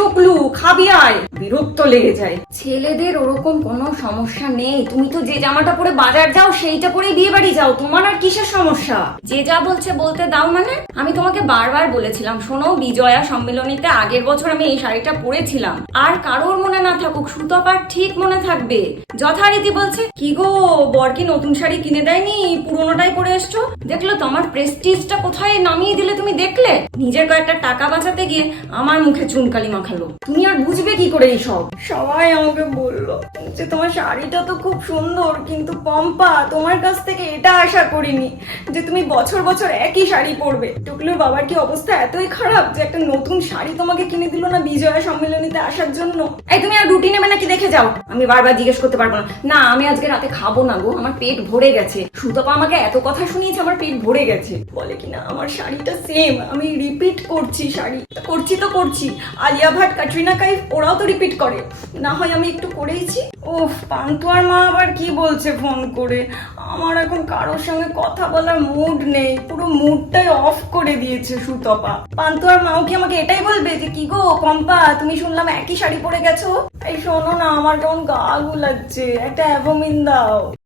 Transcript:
টুকলু খাবি আয়, বিরক্ত লেগে যায়। ছেলেদের ওরকম কোনো সমস্যা নেই, তুমি তো যে জামাটা পরে বাজার যাও সেইটা পরেই বিয়ে বাড়ি যাও, তোমার আর কিসের সমস্যা? যে যা বলছে বলতে দাও। মানে আমি তোমাকে বারবার বলেছিলাম, শোনো বিজয়া সম্মেলনীতে আগের বছর আমি এই শাড়িটা পরেছিলাম, আর কারোর মনে না থাকুক সুতপার ঠিক মনে থাকবে। যথারীতি বলছে কি গো বর কি নতুন শাড়ি কিনে দেয়নি, পুরোনোটাই পরে এসছো। দেখলো তো আমার প্রেস্টিজটা কোথায় নামিয়ে দিলে তুমি, দেখলে? নিজের কয়েকটা টাকা বাঁচাতে গিয়ে আমার মুখে চুনকালি মাখালো। তুমি আর বুঝবে কি করে এইসব? সবাই আমাকে বললো যে তোমার শাড়িটা তো খুব সুন্দর, কিন্তু পম্পা তোমার কাছ থেকে এটা আশা করিনি যে তুমি বছর বছর একই শাড়ি পরবে। টুকলুর বাবার কি অবস্থা এতই খারাপ যে একটা নতুন শাড়ি তোমাকে কিনে দিল না বিজয়া সম্মেলনীতে আসার জন্য? এই তুমি আর রুটি নেবে নাকি দেখে যাও। আমি বারবার জিজ্ঞেস করতে পারবো না। না আমি আজকে রাতে খাবো না গো, আমার পেট ভরে গেছে। সুতপা আমাকে এত কথা শুনিয়েছে আমার পেট ভরে গেছে। বলে কিনা আমার শাড়িটা সেম, আমি রিপিট করছি শাড়ি, করছি তো করছি। আলিয়া ভাট, ক্যাটরিনা কাইফ ওরাও তো রিপিট করে, না হয় আমি একটু করেইছি। ওফ, পান্তুয়ার মা আবার কি বলছে ফোন করে? আমার এখন কারোর সঙ্গে কথা বলার মুড নেই, পুরো মুডটাই অফ করে দিয়েছে সুতপা। পান্তুয়ার মাও কি আমাকে এটাই বলবে যে কি গো পম্পা তুমি শুনলাম একই শাড়ি পরে গেছো? এই শোনো না, আমার কেমন গা গুলাচ্ছে, একটা অ্যাভোমিন দাও।